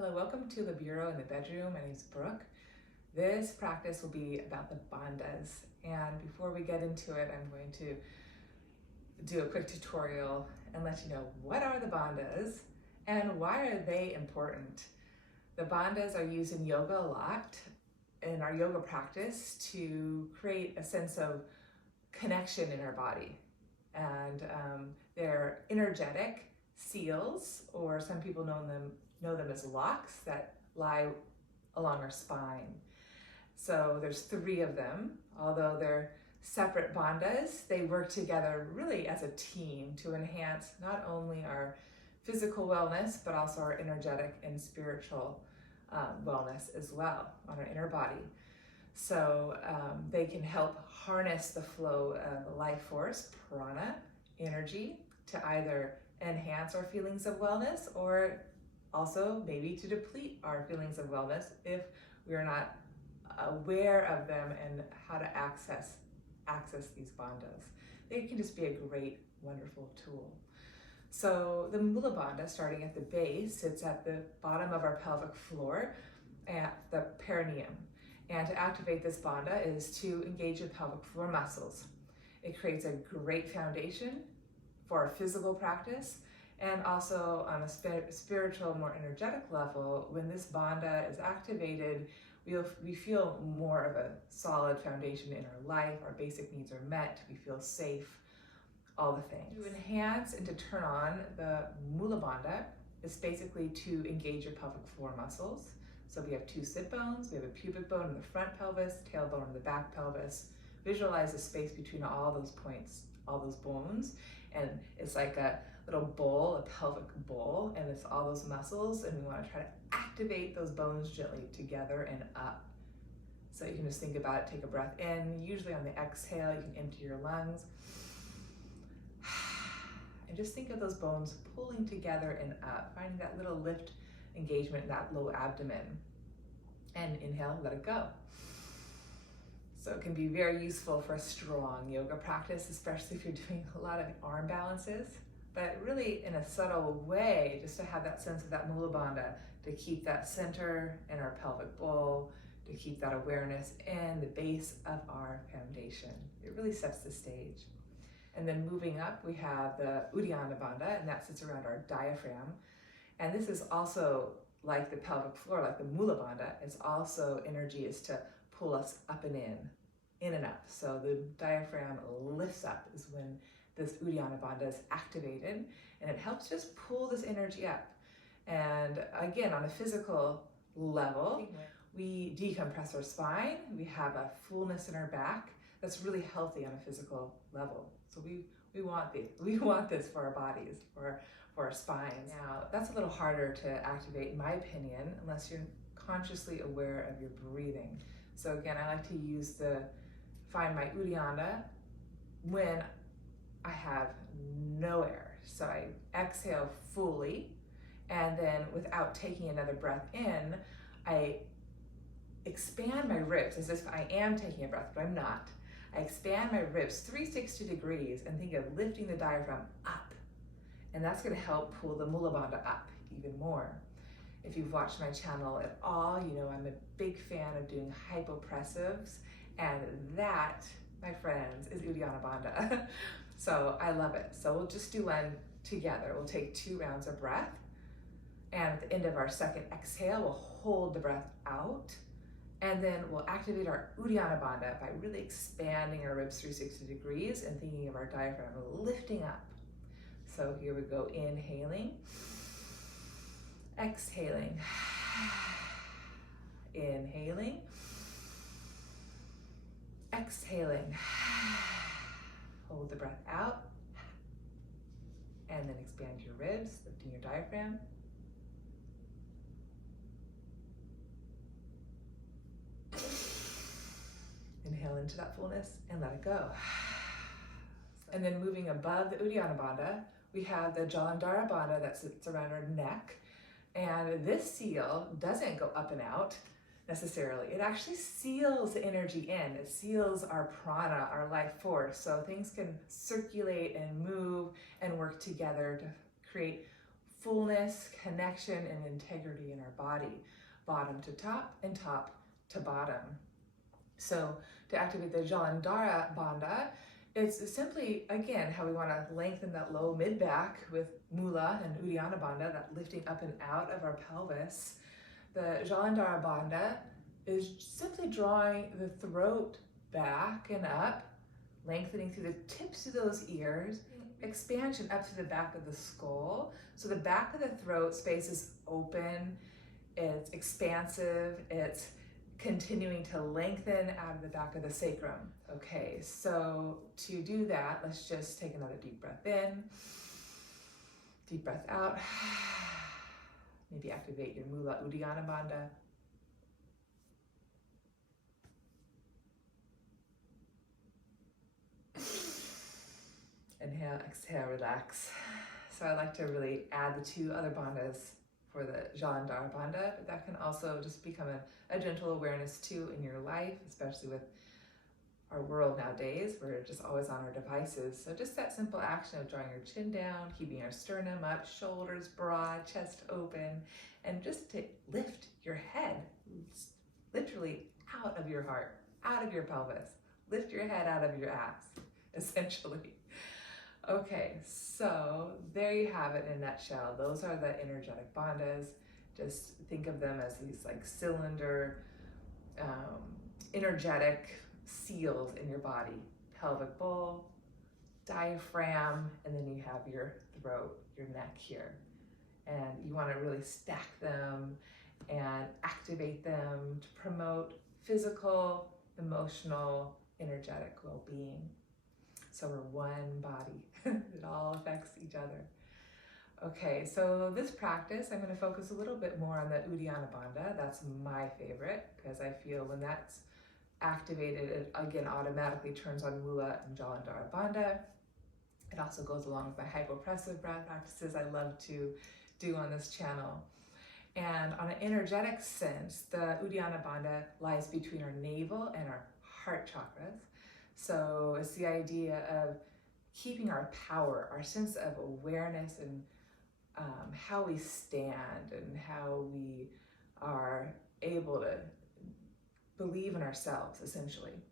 Hello, welcome to the Bureau in the Bedroom. My name is Brooke. This practice will be about the bandhas. And before we get into it, I'm going to do a quick tutorial and let you know what are the bandhas and why are they important. The bandhas are used in yoga a lot, in our yoga practice, to create a sense of connection in our body. And they're energetic seals, or some people know them as locks that lie along our spine. So there's 3 of them. Although they're separate bandhas, they work together really as a team to enhance not only our physical wellness, but also our energetic and spiritual wellness as well on our inner body. So they can help harness the flow of life force, prana, energy, to either enhance our feelings of wellness or also maybe to deplete our feelings of wellness if we are not aware of them and how to access these bandhas. They can just be a great, wonderful tool. So the Mula Bandha, starting at the base, sits at the bottom of our pelvic floor at the perineum. And to activate this bandha is to engage the pelvic floor muscles. It creates a great foundation for our physical practice, and also on a spiritual, more energetic level. When this bandha is activated, we feel more of a solid foundation in our life. Our basic needs are met, we feel safe, all the things. To enhance and to turn on the Mula Bandha is basically to engage your pelvic floor muscles. So we have 2 sit bones, we have a pubic bone in the front pelvis, tailbone in the back pelvis. Visualize the space between all those points, all those bones, and it's like a little bowl, a pelvic bowl, and it's all those muscles, and we want to try to activate those bones gently together and up. So you can just think about it, take a breath in. Usually on the exhale, you can empty your lungs. And just think of those bones pulling together and up, finding that little lift engagement in that low abdomen. And inhale, let it go. So it can be very useful for a strong yoga practice, especially if you're doing a lot of arm balances, but really in a subtle way, just to have that sense of that Mula Bandha, to keep that center in our pelvic bowl, to keep that awareness in the base of our foundation. It really sets the stage. And then moving up, we have the Uddiyana Bandha, and that sits around our diaphragm. And this is also like the pelvic floor, like the Mula Bandha. It's also energy is to pull us up and in and up. So the diaphragm lifts up is when this Uddiyana Bandha is activated, and it helps just pull this energy up. And again, on a physical level, we decompress our spine, we have a fullness in our back that's really healthy on a physical level. So we want this for our bodies, for our spines. Now, that's a little harder to activate, in my opinion, unless you're consciously aware of your breathing. So again, I like to find my Uddiyana when I have no air. So I exhale fully, and then without taking another breath in, I expand my ribs as if I am taking a breath, but I'm not. I expand my ribs 360 degrees and think of lifting the diaphragm up. And that's going to help pull the Mula Bandha up even more. If you've watched my channel at all, you know I'm a big fan of doing hypopressives, and that, my friends, is Uddiyana Bandha. So I love it. So we'll just do one together. We'll take 2 rounds of breath, and at the end of our second exhale, we'll hold the breath out, and then we'll activate our Uddiyana Bandha by really expanding our ribs 360 degrees and thinking of our diaphragm lifting up. So here we go, inhaling, exhaling, inhaling, exhaling. Hold the breath out, and then expand your ribs, lifting your diaphragm. Inhale into that fullness and let it go. And then moving above the Uddiyana Bandha, we have the Jalandhara Bandha that sits around our neck. And this seal doesn't go up and out necessarily. It actually seals the energy in. It seals our prana, our life force. So things can circulate and move and work together to create fullness, connection, and integrity in our body, bottom to top and top to bottom. So to activate the Jalandhara Bandha, it's simply, again, how we want to lengthen that low mid-back with Mula and Uddiyana Bandha, that lifting up and out of our pelvis. The Jalandhara Bandha is simply drawing the throat back and up, lengthening through the tips of those ears, expansion up to the back of the skull. So the back of the throat space is open, it's expansive, it's continuing to lengthen out of the back of the sacrum. Okay, so to do that, let's just take another deep breath in, deep breath out. Maybe activate your Mula Uddiyana Bandha. Inhale, exhale, relax. So I like to really add the two other bandhas for the Jalandhara Bandha, but that can also just become a gentle awareness too in your life, especially with our world nowadays. We're just always on our devices. So just that simple action of drawing your chin down, keeping your sternum up, shoulders broad, chest open, and just to lift your head, literally out of your heart, out of your pelvis. Lift your head out of your ass, essentially. Okay, so there you have it in a nutshell. Those are the energetic bandhas. Just think of them as these like cylinder, energetic seals in your body. Pelvic bowl, diaphragm, and then you have your throat, your neck here. And you want to really stack them and activate them to promote physical, emotional, energetic well-being. So we're one body. It all affects each other. Okay, so this practice, I'm going to focus a little bit more on the Uddiyana Bandha. That's my favorite because I feel when that's activated, it again automatically turns on Mula and Jalandhara Bandha. It also goes along with my hypopressive breath practices I love to do on this channel. And on an energetic sense, the Uddiyana Bandha lies between our navel and our heart chakras. So it's the idea of keeping our power, our sense of awareness, and how we stand and how we are able to believe in ourselves, essentially.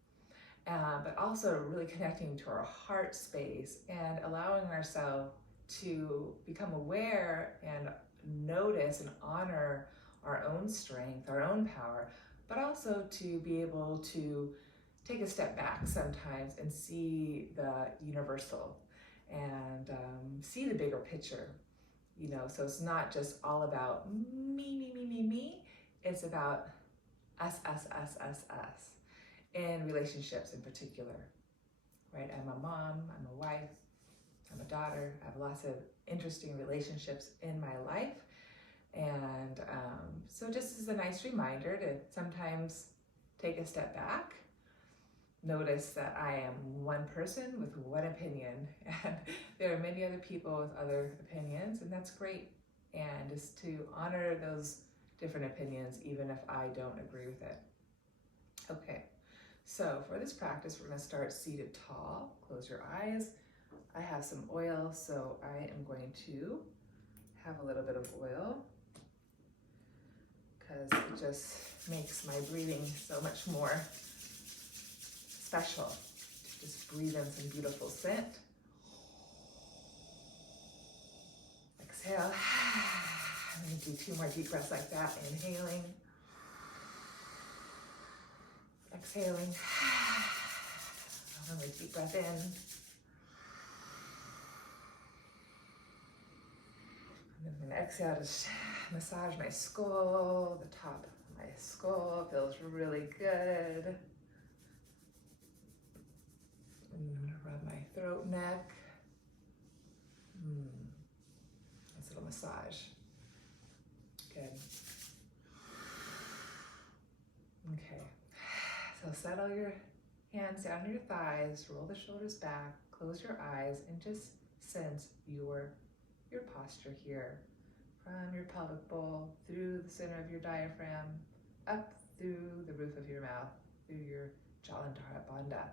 But also really connecting to our heart space and allowing ourselves to become aware and notice and honor our own strength, our own power, but also to be able to take a step back sometimes and see the universal and see the bigger picture, you know. So it's not just all about me. It's about us in relationships in particular, right? I'm a mom, I'm a wife, I'm a daughter. I have lots of interesting relationships in my life. And so just as a nice reminder to sometimes take a step back, notice that I am one person with one opinion, and there are many other people with other opinions, and that's great. And just to honor those different opinions, even if I don't agree with it. Okay, so for this practice, we're going to start seated tall. Close your eyes. I have some oil, so I am going to have a little bit of oil because it just makes my breathing so much more special. Just breathe in some beautiful scent. Exhale. I'm going to do 2 more deep breaths like that. Inhaling. Exhaling. Another deep breath in. And then I'm going to exhale to massage my skull. The top of my skull feels really good. And I'm going to rub my throat, neck. Nice little massage. Good. Okay. So settle your hands down on your thighs, roll the shoulders back, close your eyes, and just sense your posture here. From your pelvic bowl, through the center of your diaphragm, up through the roof of your mouth, through your Jalandhara Bandha.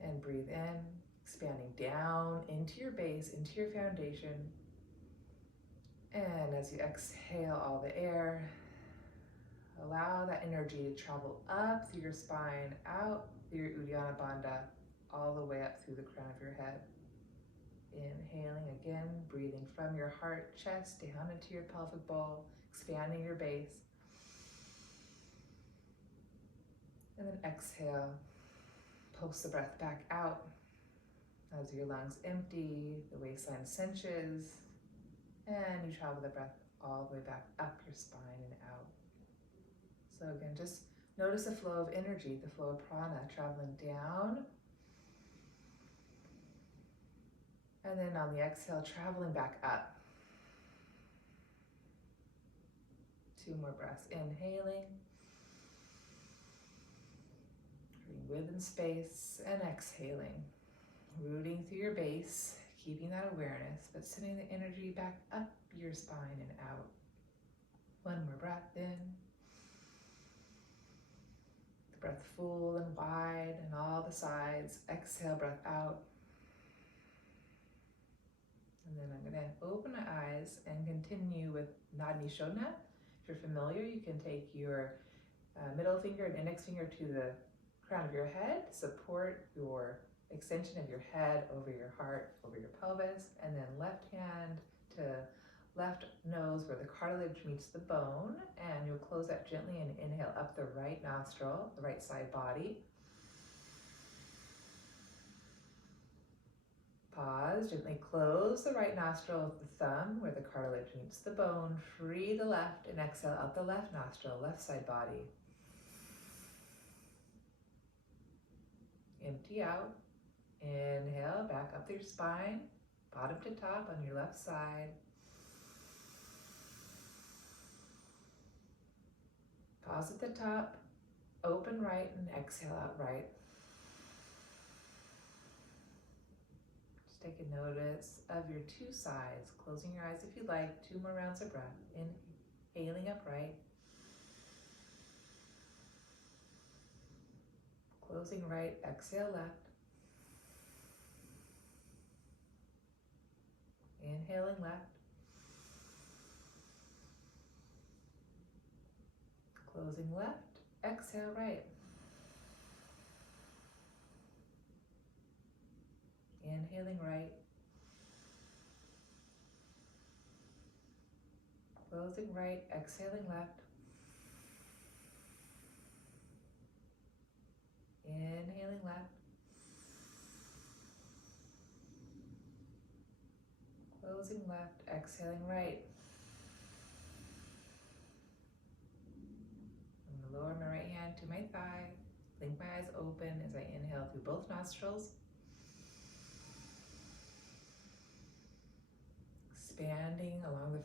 And breathe in, expanding down into your base, into your foundation. And as you exhale all the air, allow that energy to travel up through your spine, out through your Uddiyana Bandha, all the way up through the crown of your head. Inhaling again, breathing from your heart, chest, down into your pelvic bowl, expanding your base. And then exhale, pulse the breath back out as your lungs empty, the waistline cinches, and you travel the breath all the way back up your spine and out. So again, just notice the flow of energy, the flow of prana traveling down. And then on the exhale, traveling back up. 2 more breaths, inhaling, creating width space, and exhaling, rooting through your base, keeping that awareness, but sending the energy back up your spine and out. 1 more breath in. The breath full and wide and all the sides. Exhale, breath out. And then I'm going to open my eyes and continue with Nadi Shodhana. If you're familiar, you can take your middle finger and index finger to the crown of your head, support your extension of your head over your heart, over your pelvis, and then left hand to left nose where the cartilage meets the bone, and you'll close that gently and inhale up the right nostril, the right side body. Pause, gently close the right nostril with the thumb where the cartilage meets the bone. Free the left and exhale out the left nostril, left side body. Empty out. Inhale, back up your spine, bottom to top on your left side. Pause at the top, open right and exhale out right. Take a notice of your 2 sides, closing your eyes if you like, 2 more rounds of breath. Inhaling upright, closing right, exhale left. Inhaling left, closing left, exhale right. Inhaling right, closing right, exhaling left. Inhaling left, closing left, exhaling right. I'm going to lower my right hand to my thigh, blink my eyes open as I inhale through both nostrils. Expanding along the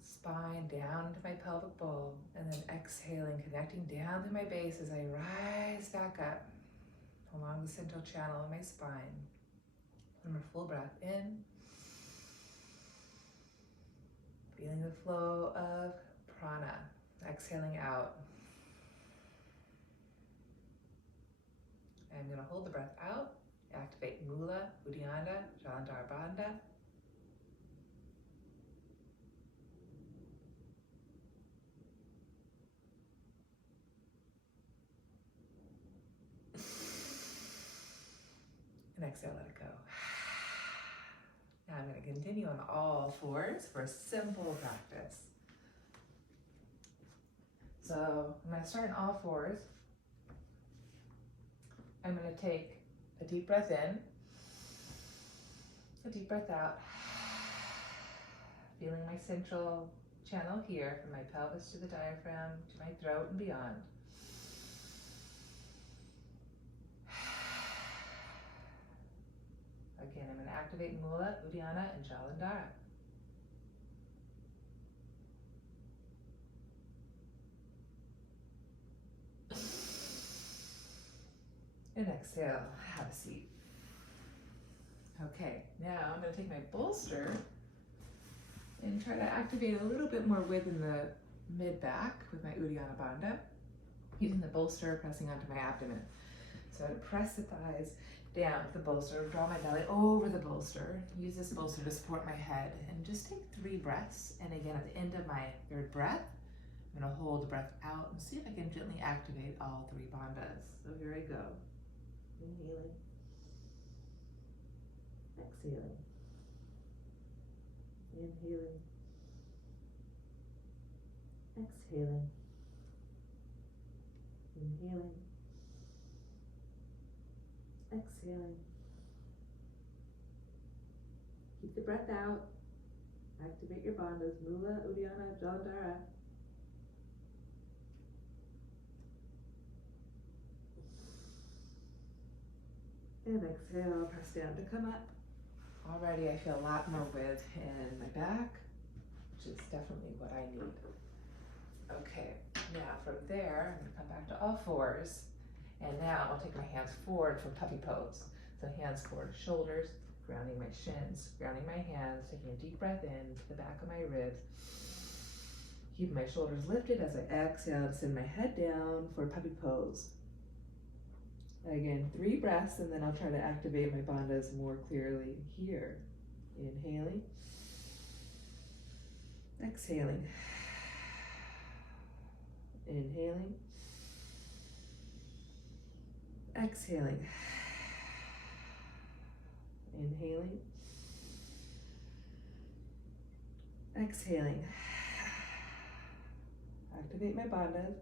spine down into my pelvic bowl, and then exhaling, connecting down to my base as I rise back up along the central channel of my spine. 1 more full breath in, feeling the flow of prana, exhaling out. I'm going to hold the breath out, activate Mula, Uddiyana, Jalandhara Bandha. And exhale, let it go. Now I'm going to continue on all 4s for a simple practice. So I'm going to start in all 4s. I'm going to take a deep breath in, a deep breath out, feeling my central channel here from my pelvis to the diaphragm, to my throat and beyond. Again, I'm going to activate Mula, Uddiyana, and Jalandhara. And exhale, have a seat. Okay, now I'm going to take my bolster and try to activate a little bit more width in the mid-back with my Uddiyana Bandha, using the bolster pressing onto my abdomen. So I press the thighs down with the bolster, draw my belly over the bolster, use this bolster to support my head, and just take 3 breaths. And again, at the end of my 3rd breath, I'm gonna hold the breath out and see if I can gently activate all 3 bandhas. So here I go. Inhaling, exhaling, inhaling, exhaling, inhaling, exhaling. Keep the breath out. Activate your bandhas, Mula, Uddiyana, Jalandhara. And exhale, press down to come up. Already I feel a lot more width in my back, which is definitely what I need. Okay, now from there, I'm gonna come back to all 4s. And now I'll take my hands forward from puppy pose. So hands forward, shoulders, grounding my shins, grounding my hands, taking a deep breath in to the back of my ribs. Keep my shoulders lifted as I exhale to send my head down for puppy pose. Again, 3 breaths, and then I'll try to activate my bandhas more clearly here. Inhaling, exhaling, inhaling, exhaling, inhaling, exhaling. Activate my bandhas.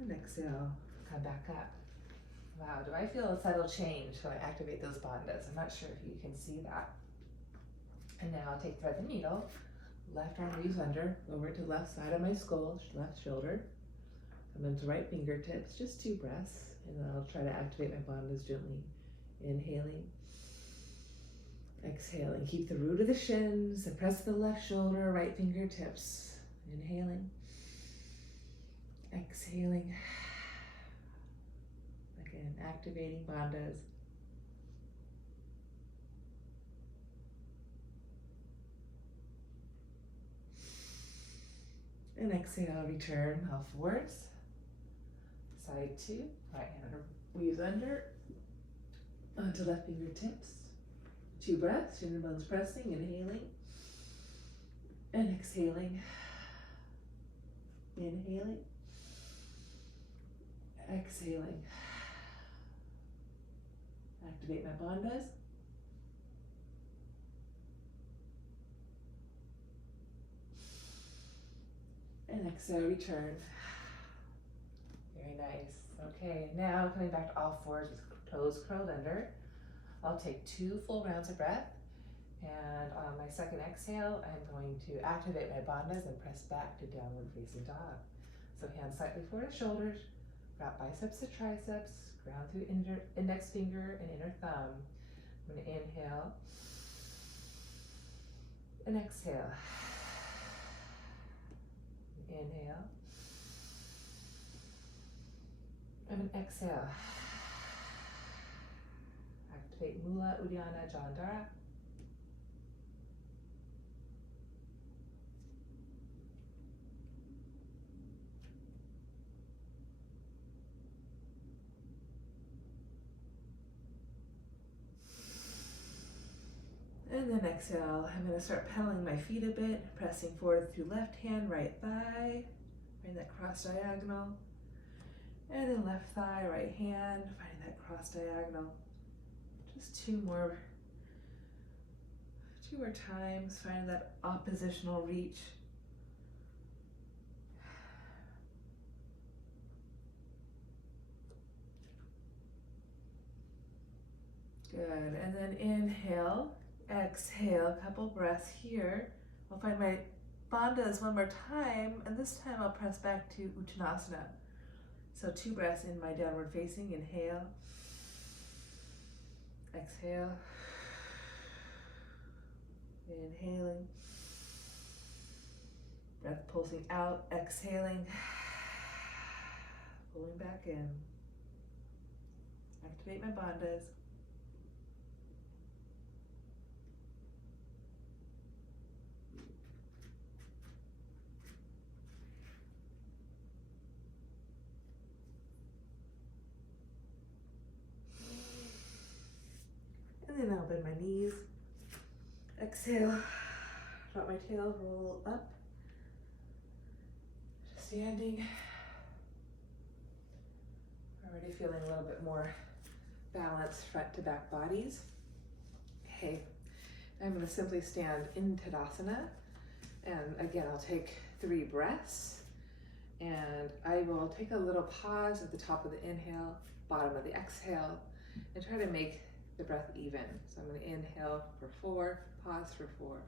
And exhale, come back up. Wow, do I feel a subtle change when I activate those bandhas? I'm not sure if you can see that. And now I'll take thread the needle, left arm leaves under, lower to left side of my skull, left shoulder. Come into right fingertips, just 2 breaths, and then I'll try to activate my bandhas gently. Inhaling, exhaling. Keep the root of the shins and press the left shoulder, right fingertips. Inhaling, exhaling. Again, activating bandhas. And exhale, return all 4s. Side 2, right hand weaves under, onto left fingertips. 2 breaths, shin and bones pressing, inhaling, and exhaling. Inhaling, exhaling. Activate my bandhas. And exhale, return. Very nice. Okay, now coming back to all 4s with toes curled under. I'll take 2 full rounds of breath. And on my 2nd exhale, I'm going to activate my bandhas and press back to downward facing dog. So hands slightly forward to shoulders, wrap biceps to triceps, ground through index finger and inner thumb. I'm going to inhale and exhale. Inhale and exhale. Activate Mula, Uddiyana, Jalandhara. And then exhale, I'm going to start pedaling my feet a bit, pressing forward through left hand, right thigh, find that cross diagonal. And then left thigh, right hand, finding that cross diagonal. Just two more times, finding that oppositional reach. Good, and then inhale, exhale, a couple breaths here. I'll find my bandhas one more time, and this time I'll press back to Uttanasana. So 2 breaths in my downward facing, inhale, exhale, inhaling, breath pulsing out, exhaling, pulling back in. Activate my bandhas. bend my knees. Exhale, drop my tail, roll up. Standing. Already feeling a little bit more balanced front to back bodies. Okay, I'm going to simply stand in Tadasana. And again, I'll take 3 breaths. And I will take a little pause at the top of the inhale, bottom of the exhale, and try to make the breath even. So I'm going to inhale for 4, pause for 4,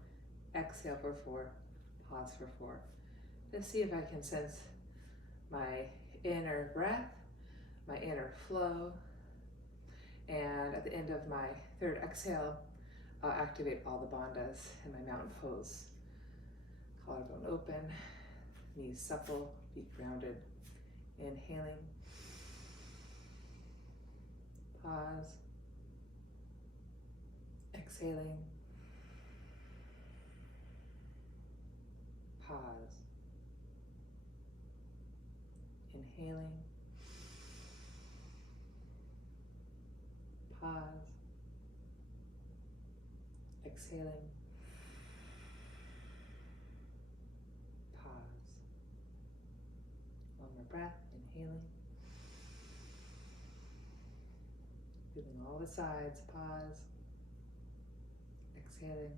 exhale for 4, pause for 4. Just see if I can sense my inner breath, my inner flow. And at the end of my 3rd exhale, I'll activate all the bandhas in my mountain pose. Collarbone open, knees supple, feet grounded. Inhaling. Pause. Exhaling. Pause. Inhaling. Pause. Exhaling. Pause. One more breath. Inhaling. Feeling all the sides. Pause. Exhaling.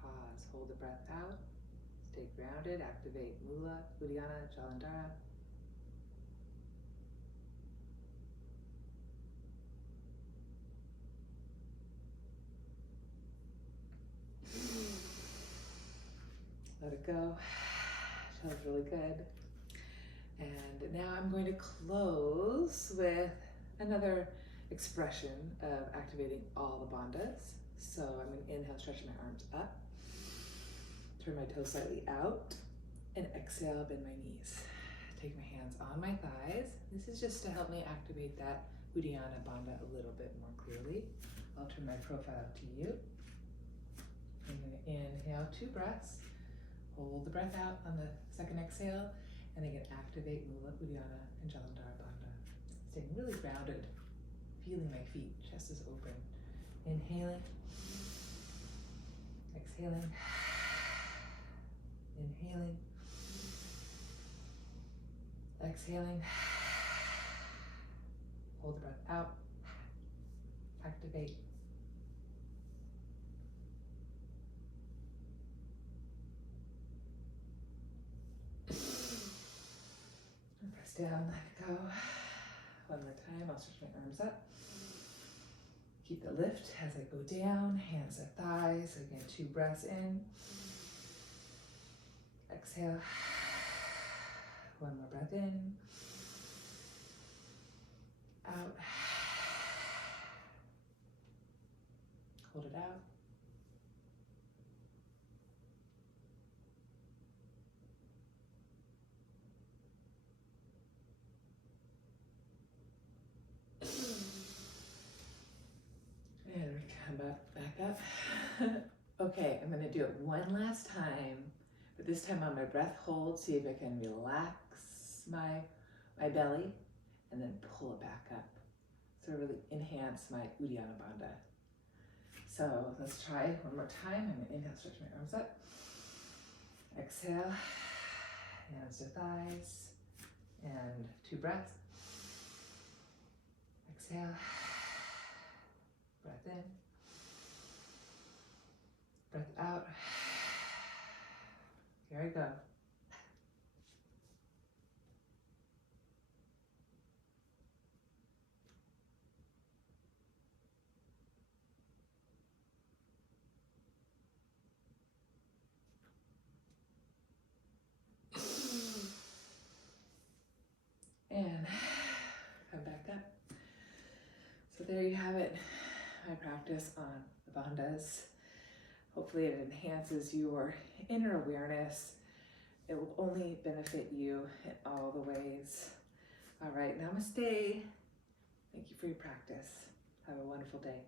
Pause. Hold the breath out. Stay grounded. Activate Mula, Uddiyana, Jalandhara. Let it go. Feels really good. And now I'm going to close with another expression of activating all the bandhas. So I'm going to inhale, stretch my arms up, turn my toes slightly out, and exhale, bend my knees. Take my hands on my thighs. This is just to help me activate that Uddiyana bandha a little bit more clearly. I'll turn my profile to you. I'm going to inhale 2 breaths. Hold the breath out on the 2nd exhale, and again activate Mula, Uddiyana, and Jalandhara bandha. Staying really grounded, feeling my feet, chest is open. Inhaling, exhaling, inhaling, exhaling. Hold the breath out, activate. Press down, let go. One more time, I'll stretch my arms up. Keep the lift as I go down, hands at thighs. Again, 2 breaths in. Exhale. One more breath in. Out. Hold it out. And we come back up. Okay, I'm going to do it one last time, but this time on my breath hold. See if I can relax my belly and then pull it back up. So really enhance my Uddiyana bandha. So let's try one more time. I'm going to inhale, stretch my arms up. Exhale, hands to thighs, and 2 breaths. Exhale. Breath in, breath out. Here I go. And come back up. So there you have it. My practice on the bandhas. Hopefully it enhances your inner awareness. It will only benefit you in all the ways. All right, namaste. Thank you for your practice. Have a wonderful day.